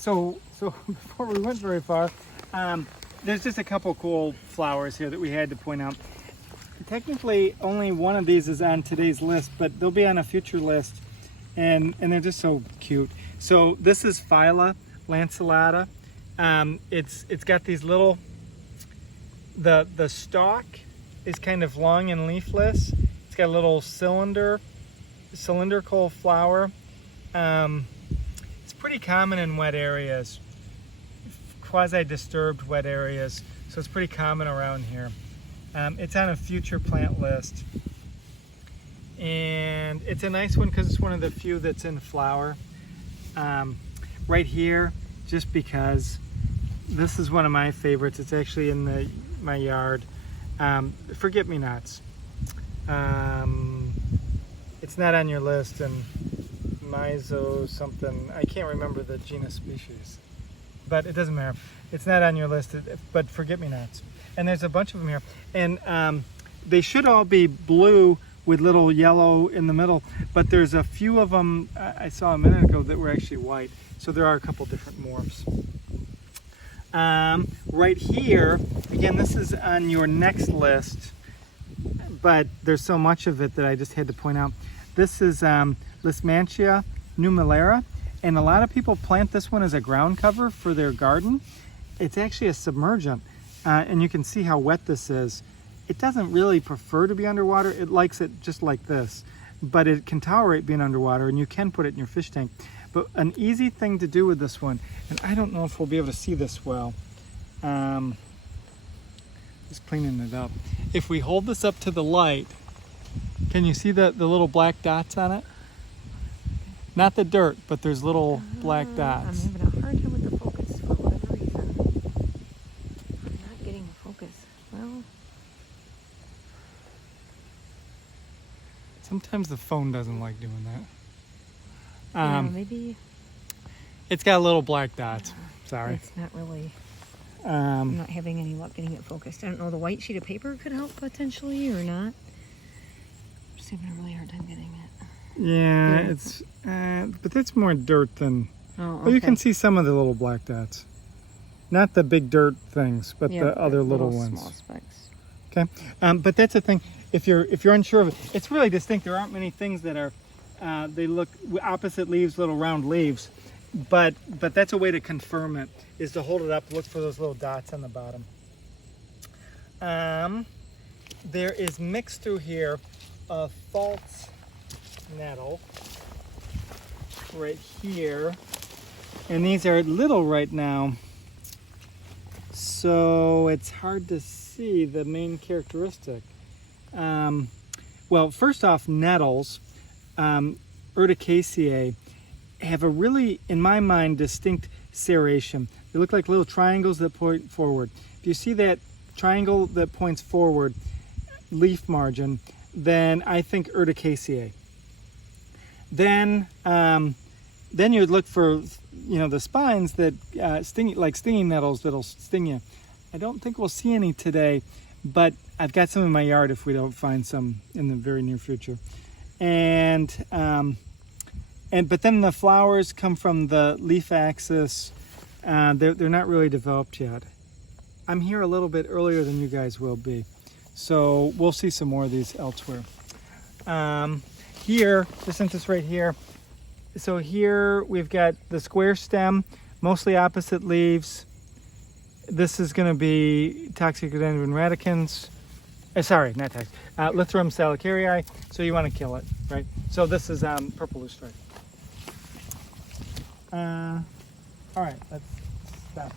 So before we went very far, there's just a couple cool flowers here that we had to point out. Technically, only one of these is on today's list, but they'll be on a future list, and they're just so cute. So this is Phylla lanceolata. It's got these little, the stalk is kind of long and leafless. It's got a little cylindrical flower. It's pretty common in wet areas, quasi-disturbed wet areas, so it's pretty common around here. It's on a future plant list, and it's a nice one because it's one of the few that's in flower. Right here, just because this is one of my favorites. It's actually in my yard. Forget-me-nots. It's not on your list, and Miso something, I can't remember the genus species, but it doesn't matter. It's not on your list, but forget-me-nots. And there's a bunch of them here, and they should all be blue with little yellow in the middle, but there's a few of them I saw a minute ago that were actually white, so there are a couple different morphs. Right here, again, this is on your next list, but there's so much of it that I just had to point out. This is Leishmantia nummulera, and a lot of people plant this one as a ground cover for their garden. It's actually a submergent. And you can see how wet this is. It doesn't really prefer to be underwater. It likes it just like this, but it can tolerate being underwater, and you can put it in your fish tank. But an easy thing to do with this one, and I don't know if we'll be able to see this well, just cleaning it up. If we hold this up to the light, can you see the little black dots on it? Not the dirt, but there's little black dots. I'm having a hard time with the focus for whatever reason. I'm not getting the focus. Well, Sometimes the phone doesn't like doing that. yeah, maybe It's got little black dots. Sorry. it's not really. I'm Um, not having any luck getting it focused. I don't know, the white sheet of paper could help potentially or not. I'm just having a really hard time getting it. yeah, Yeah. it's but that's more dirt than. Oh, Well, you okay. can see some of the little black dots. Not the big dirt things, but Yeah, the other little small ones. specks. Okay, but that's the thing. If you're unsure of it, it's really distinct. There aren't many things that are they look opposite leaves, little round leaves, but that's a way to confirm it, is to hold it up, look for those little dots on the bottom. There is mixed through here a false nettle right here, and these are little right now, so it's hard to see the main characteristic. Well, first off, nettles, Urticaceae, have a really, in my mind, distinct serration. They look like little triangles that point forward. If you see that triangle that points forward, leaf margin, then I think Urticaceae. Then you would look for, the spines that sting, like stinging nettles that'll sting you. I don't think we'll see any today, but I've got some in my yard if we don't find some in the very near future. But then the flowers come from the leaf axis. They're not really developed yet. I'm here a little bit earlier than you guys will be, so we'll see some more of these elsewhere. Here, since it's right here, so here we've got the square stem, mostly opposite leaves. This is going to be Toxicodendron radicans. Sorry, not toxic. Lythrum salicarii. So you want to kill it, right? So this is purple loosestrife. All right, let's stop.